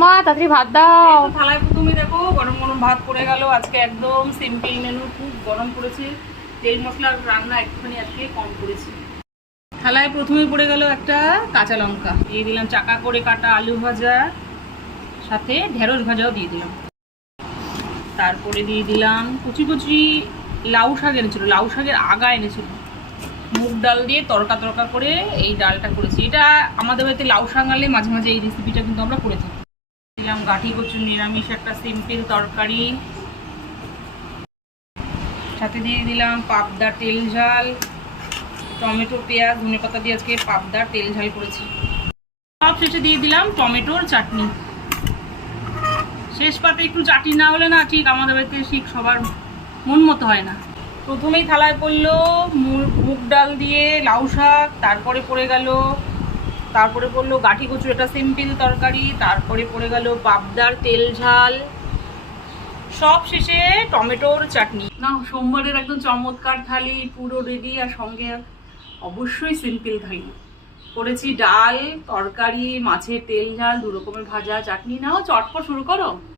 মা তাড়াতাড়ি ভাত দাও। থালায় প্রথমে দেখো গরম গরম ভাত পড়ে গেল। আজকে একদম সিম্পল মেনু, খুব গরম পড়েছে, তেল মশলার রান্না একটুখানি আজকে কম করেছি। থালায় প্রথমেই পড়ে গেল একটা কাঁচা লঙ্কা, দিয়ে দিলাম চাকা করে কাটা আলু ভাজা, সাথে ঢেঁড়স ভাজাও দিয়ে দিলাম। তারপরে দিয়ে দিলাম কুচি কুচি লাউ শাক এনেছিল, লাউ শাকের আগা এনেছিল, মুগ ডাল দিয়ে তরকা তরকা করে এই ডালটা করেছি। এটা আমাদের বাড়িতে লাউ শাক আনলে মাঝে মাঝে এই রেসিপিটা কিন্তু আমরা করে থাকি। দিলাম গাঠি কচুর নিরামিষ একটা সিম্পল তরকারি, সাথে দিয়ে দিলাম পাবদা তেল ঝাল, টমেটো পেঁয়াজ ধনে পাতা দিয়ে আজকে পাবদার তেল ঝাল করেছি। সব শেষে দিয়ে দিলাম টমেটোর চাটনি। শেষ পাতে একটু চাটনি না হলে না ঠিক আমাদের বাড়িতে ঠিক সবার মন মতো হয় না। প্রথমেই থালায় পড়লো মুগ ডাল দিয়ে লাউ শাক, তারপরে পড়লো গাঠি কচুর একটা সিম্পল তরকারি, তারপরে পড়ে গেল পাবদার তেল ঝাল, সব শেষে টমেটোর চাটনি। না, সোমবারের একদম চমৎকার থালি পুরো রেডি। আর সঙ্গে অবশ্যই সিম্পল থালি করেছি, ডাল তরকারি মাছের তেল ঝাল 2 রকমের ভাজা চাটনি। নাও চটপট শুরু করো।